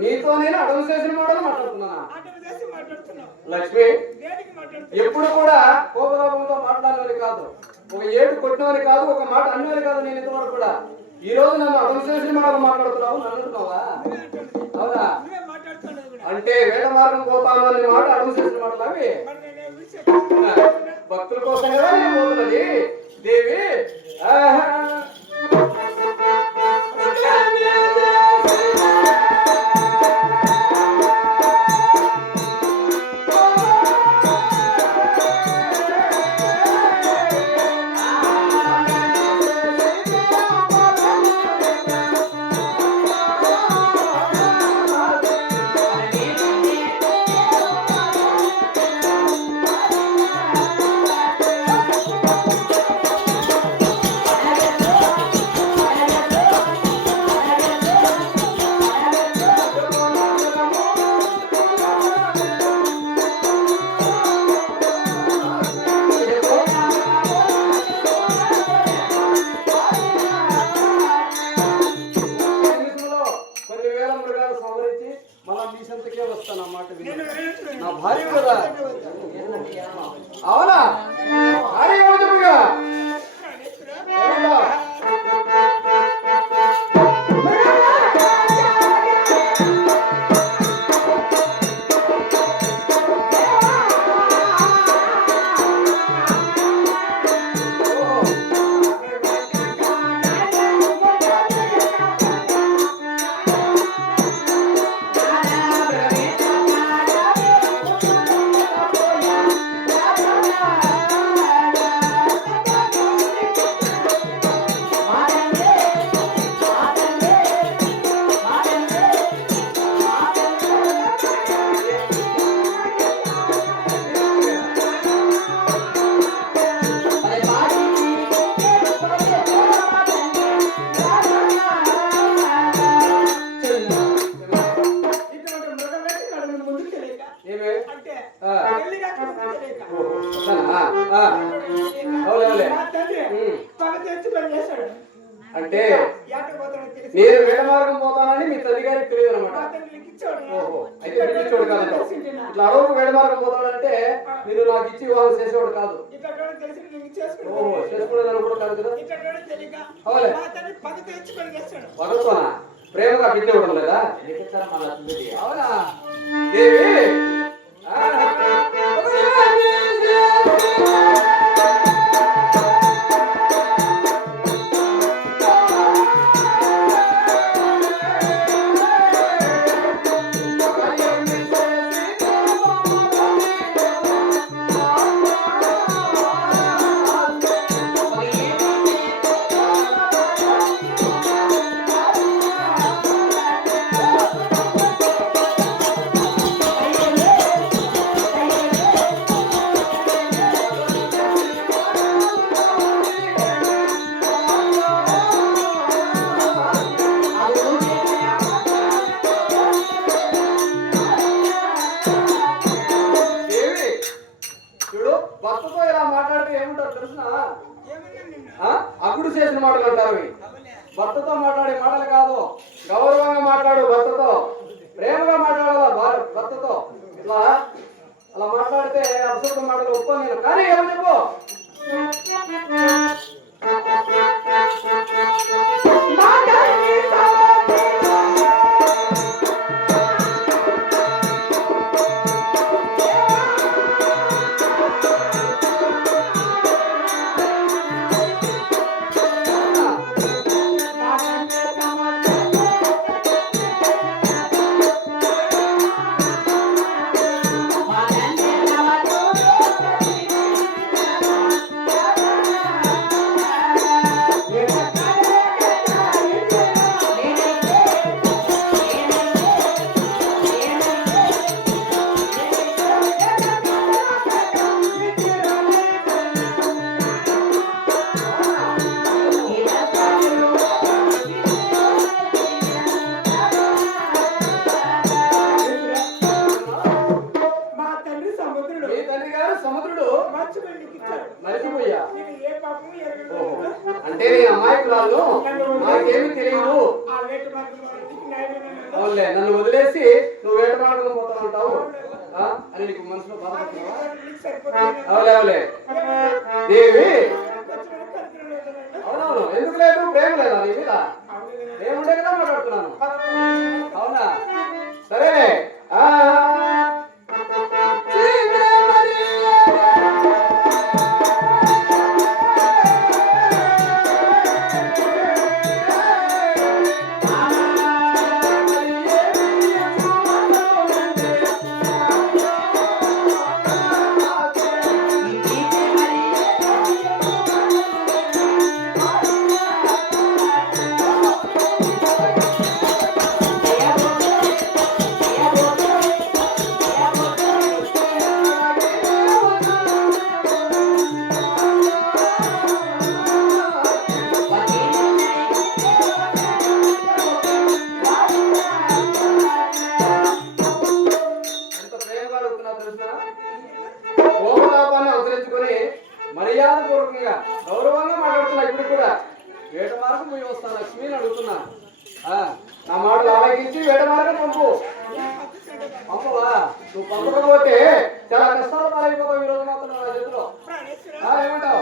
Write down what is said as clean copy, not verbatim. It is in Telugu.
నీతో నేను అడవి చేసిన మాటలు మాట్లాడుతున్నాను. లక్ష్మి ఎప్పుడు కూడా కోపదాపంతో మాట్లాడేది కాదు, ఒక ఏటు కొట్టినవని కాదు, ఒక మాట అన్నది కాదు. నేను ఇంతవరకు కూడా ఈ రోజు నన్ను అడవి చేసిన మాటలు మాట్లాడుతున్నావు, నన్ను అంటున్నావా? అవునా? అంటే వేట మార్గం పోతాను అనే మాట అడవి చేసిన మాటలు అవి భక్తుల కోసం కదా నేను పోతున్నది దేవి. నా భార్య కదా. అవునా? భార్య ఏమవుతుందిగా అంటే నేను వేడ మార్గం పోతానని మీ తల్లి గారికి తెలియదు అనమాట. ఓహో, అయితే పిలిచేవాడు కాదు. ఇట్లా అడవుకు వేడ మార్గం పోతాడంటే మీరు నాకు ఇచ్చి వివాహం చేసేవాడు కాదు. ఓహో, చేసుకునేదాన్ని కూడా కాదు కదా. పగతోనా ప్రేమగా పిలిచేవాడు లేదా? అవునా దేవి? మాటలు అంటారు ఇవి. భర్తతో మాట్లాడే మాటలు కాదు. గౌరవంగా మాట్లాడు భర్తతో, ప్రేమగా మాట్లాడాలా భర్తతో. ఇట్లా అలా మాట్లాడితే అసలు మాటలు ఒప్పుకో నేను. కానీ ఏమని చెప్పు, మర్చిపోయా అంటే నేను అమాయకురాలు, నాకేమి తెలియదు. అవునులే, నన్ను వదిలేసి నువ్వు వేట మార్గం పోతానంటావు అని నీకు మనసులో బాధపడుతున్నావా? అవులే అవులే దేవి, అవునవును, ఎందుకు లేదు? ప్రేమ లేదా నీ మీద? ప్రేమ ఉండే కదా మాట్లాడుతున్నాను. అవునా, సరేలే. కోపతాపాన్ని అవతరించుకొని మర్యాద పూర్వకంగా గౌరవంగా మాట్లాడుతున్నా. ఇప్పుడు కూడా వేట మార్గం పోయి వస్తాను లక్ష్మిని అడుగుతున్నా. నా మాటలు ఆలోచించి వేట మార్గం పంపు. పంపవా? నువ్వు పంపకపోతే చాలా కష్టాలు పాలైపోతావు ఈ రోజు మాత్రం నా చేతిలో. ఏమంటావు?